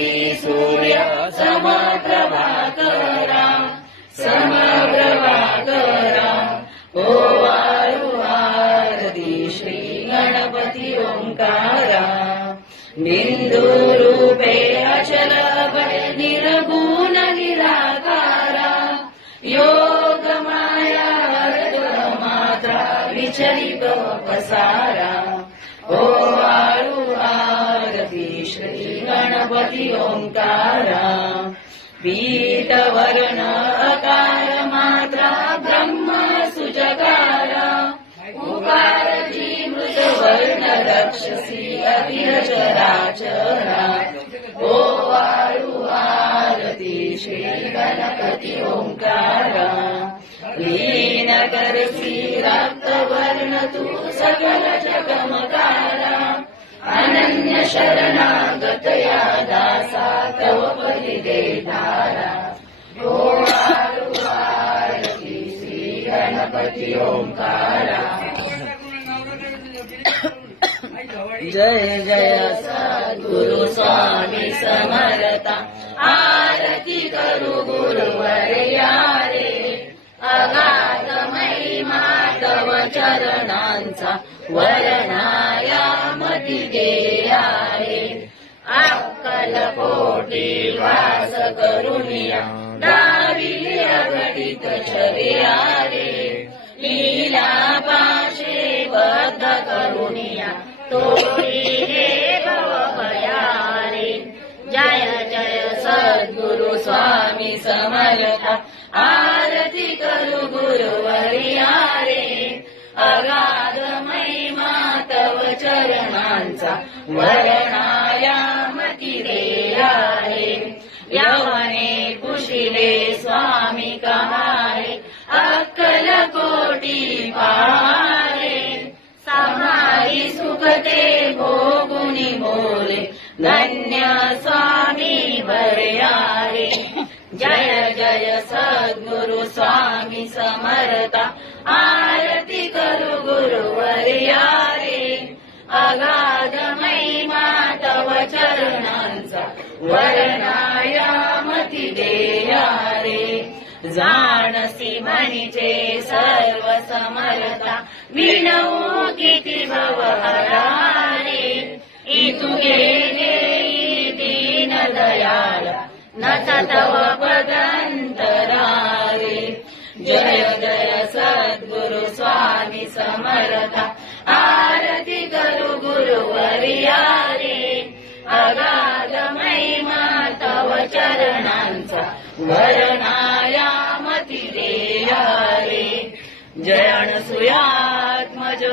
ज्योती सूर्य समप्रभाकरा समप्रभाकरा ओ वाळू आरती श्री गणपती ओंकारा बिंदू रूपे अचल भय निर्गुण निराकारा योग माया मात्रा विचलित पसारा ओ वाळू आरती श्री गणपती ओंकारा पीठ वर्ण अकार मात्रा ब्रह्म सुजकारा उकार जी मृत वर्ण रक्षसी अखिल चराचरा ओ वाळू आरती श्री गणपती ओंकारा लीन करसी रक्त वर्ण तू सकल जगमकारा अनन्य शरणागत या दासा तव पदी देधारा ओ वाळू आरती श्री गणपती ओंकारा जय जय सद्गुरु स्वामी समर्था आरती करू गुरुवर्या रे अगाध महिमा तव चरणांचा वर्णाया मती गेया रे अक्कल कोटी वास करुनिया दाविली अघटित शर्या रे लीला पाशे बद्ध करुनिया तोरी हे भव भया रे जय जय सद्गुरु स्वामी समर्था आरती करू गुरुवर्या रे अगाध महिमा तव चरणांचा वर्णाया मती देया रे यवने कुशिले स्वामी कहारे अक्कल कोटी पारे समाई सुखते भोगुनी बोले धन्य स्वामी वर्या रे जय जय सद्गुरु स्वामी समर्था आरती करू गुरुवर्या रे अगाध महिमा तव चरणांचा वर्णाया मती देया रे जाणसी म्हणीचे सर्व समर्था विनवू किती भवहरा रे इतु गेले दीन दयाळ नच तव पदंतरा रे जय जय सद्गुरु स्वामी समर्था आरती करू गुरुवर्या रे अगाध महिमा तव चरणांचा वर्णाया मती देया रे जय अनसूयात्मज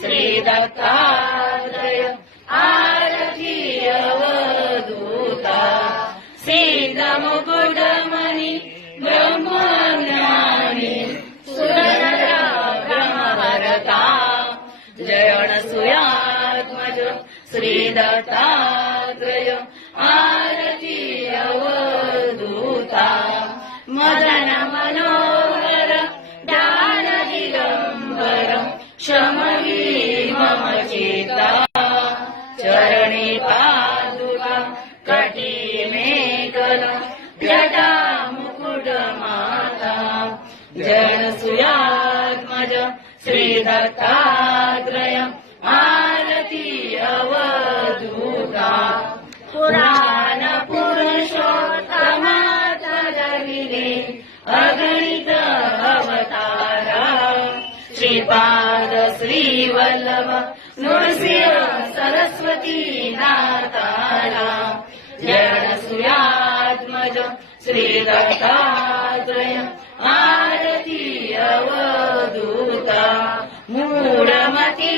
श्री दत्तात्रय आरती अवधूता सिद्ध मुकुटमणि ब्रह्मज्ञानी सुरनर ब्रह्महरता जय अनसूयात्मज श्री दत्तात्रय आरती अवधूता मदन मनोहर ध्यान दिगंबर शमवी मम चित्ता चरणी पादुका कटी मेखल जटा मुकुट माता जय सुयात्मज श्री दत्तात्रय आरती अवधूता पुराण पुरुषोत्तमात जगिले अगणित अवतारा श्रीपाद श्रीवल्लभ नृसिंह सरस्वती नातारा जय सुयात्मज श्री दत्तात्रय आरती अवधूता मूढमती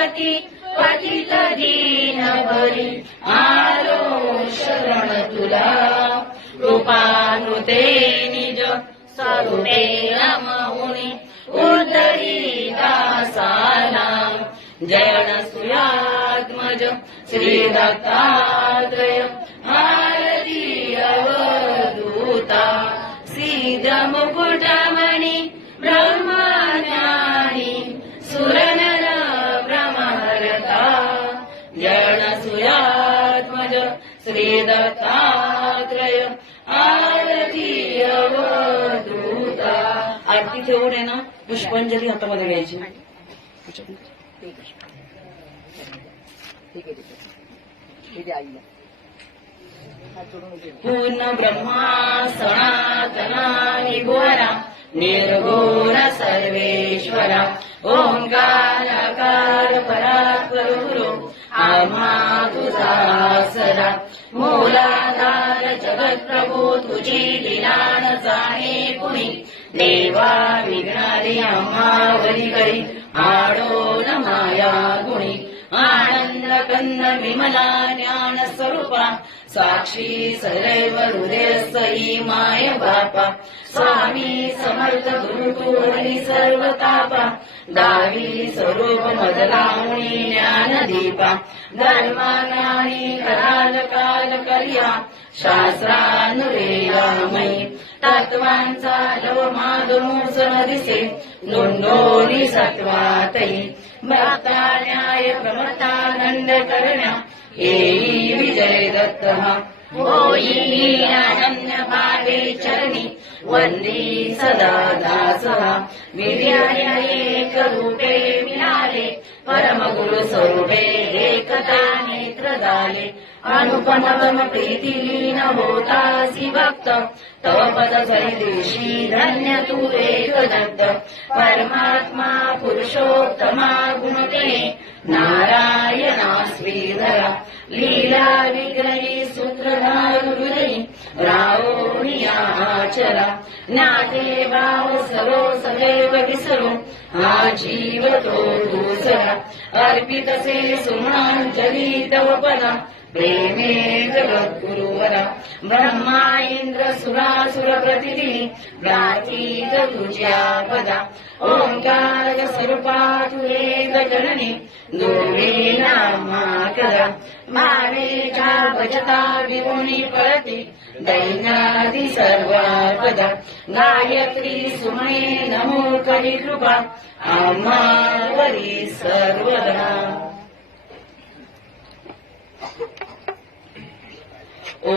अति पतित दीन भरी आलो शरण तुला कृपानुते निज स्वरूपे नमहुनी उद्धरी दासाना जय अनसूयात्मज श्री दत्तात्रय आरती अवधूता सिद्ध मुकुटमणि ब्रह्मज्ञानी सुरनर ब्रह्महरता जय अनसूयात्मज श्री दत्तात्रय आरती अवधूता. आरती ठेवून आहे ना पुष्पांजली हातामध्ये घ्यायची. पूर्ण ब्रह्मा सनातना निगोरा निर्गुण सर्वेश्वरा ओंकाराकार परात्पर गुरु आम्हा तुझा आसरा. मूलाधार जगत प्रभू तुझी लीला न जाणे कुणी. देवा विघ्नारी आम्हावरी करी आडो न माया गुणी. आनंद कंद विमला ज्ञान स्वरूपा साक्षी सदैव हृदय माय बापा. स्वामी समर्थ गुरु तू हरी सर्व तापा. दावी स्वरूप मदलावणी ज्ञान दीपा. धर्माज्ञानी कराल काल करिया शास्त्रानुरेयामयी. तत्वांचा लव माधुमूसन दिसे नोंदोनी सत्वातही. भक्ता न्याय प्रमतानंद करण्या येई विजय दत्त. होई अनन्य भावे चरणी वंदी सदा दासहा. विद्यार्य एक रूपे मिळाले परम गुरु स्वरूपे एकता नेत्र झाले. अनुपम प्रीती लीन होतासी भक्त तव पद परिदेशी धन्य तू एक दत्त. परमात्मा पुरुषोत्तमा गुणते नारायणा श्रीधरा. लीला विग्रही सूत्रधार हृदयी रावणिया आचरा. ज्ञाते भाव सर्व सदैव विसरू हा जीव तो दुसरा. अर्पितसे सुमनांजली तव पदा प्रेमे जगद्गुरुवरा. ब्रह्मा इंद्र सुरासुर प्रतिदिनी प्रार्थीत तुझ्या पदा. ओंकार स्वरूपा तू एक जननी दुर्वी नामा कदा. भावेच्या भजता विमुनी पळती दैनादी सर्वापदा. गायत्री सुमणे नमो करी कृपा आम्हावरी सर्वदा. ओ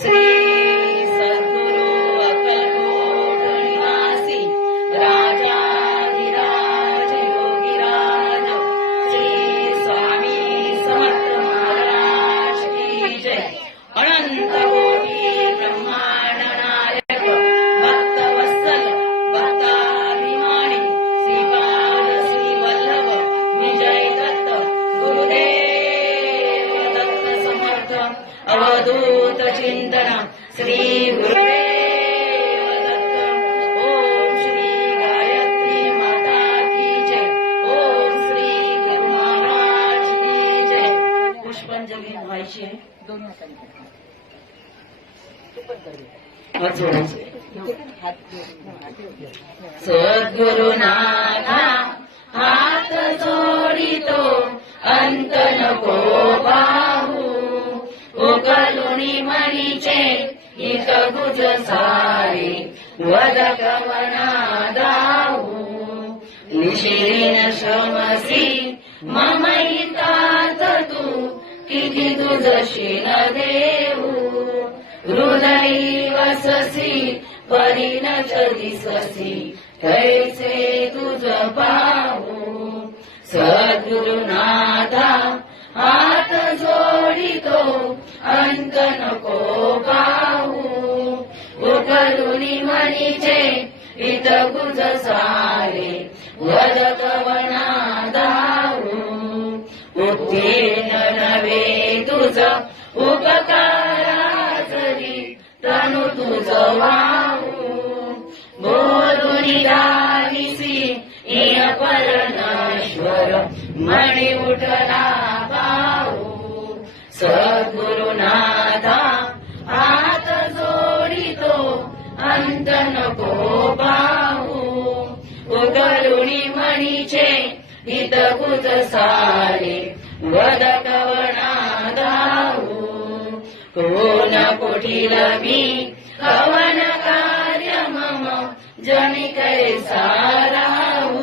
श्री सद्गुरु अक्कलकोट निवासी राजाधिराज योगीराज श्री स्वामी समर्थ महाराज की जय. अनंत कोटी ब्रह्मांड नायक भक्तवत्सल भक्ताभिमानी श्रीपाद श्री वल्लभ विजय दत्त गुरुदेव दत्त समर्थ अवधूत चिंतन श्री गुरुदेव दत्त. ओम श्री गायत्री माता की जय. ओम श्री गुरु महाराज की जय. पुष्पांजली व्हायची आहे. हात जोडायचे. सद्गुरुनाथा हात जोडितो अंत नको पाहू. उकलुनी मणीचे हित गुज सारे वदकवना दाहू. निशिरीन श्रमसी मम हितात तू किती तुझशी न देऊ. हृदयी वससी परी न दिससी कैसे तुझ पाहू. सद्गुरुनाथा हात जोडितो अंत नको पाहू. उकलुनी मणीचे हित गुज सारे वदकवना दाहू. उत्तीर्ण नव्हे तुझ उपकाराचरी तनु तुझ वाहू. बोलुनी दाविसी इय परमेश्वर मणी उठला पाहू. सद्गुरुनाथा हात जोडितो अंत नको पाहू. उकलुनी मणीचे हित गुज सारे वदकवना दाहू. कोण कोठील मी कवन कार्य मम जनी कैसा राहू.